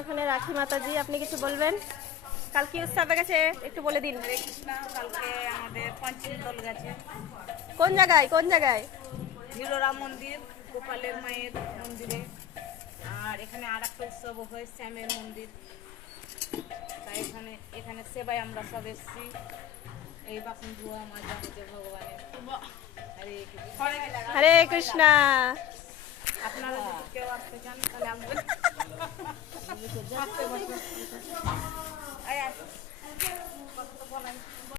ওখানে রাখি মাতাজি, আপনি কিছু বলবেন? কাল কি উৎসবে গেছে একটু বলে দিন। হরে কৃষ্ণ। কালকে আমাদের পঞ্চমী দল গেছে। কোন জায়গায় কোন জায়গায়? নীলরাম মন্দির, গোপালের মায়ের মন্দিরে। আর এখানে আর একটা উৎসব হয় শ্যামের মন্দির। তাই এখানে এখানে সেবায় আমরা সব এসেছি। এই বাসন ধোয়া মাজা হচ্ছে ভগবানের। হরে কৃষ্ণ। হরে কৃষ্ণ। আপনারা যদি কেউ আসতে চান তাহলে আসবেন। আসতে বসে।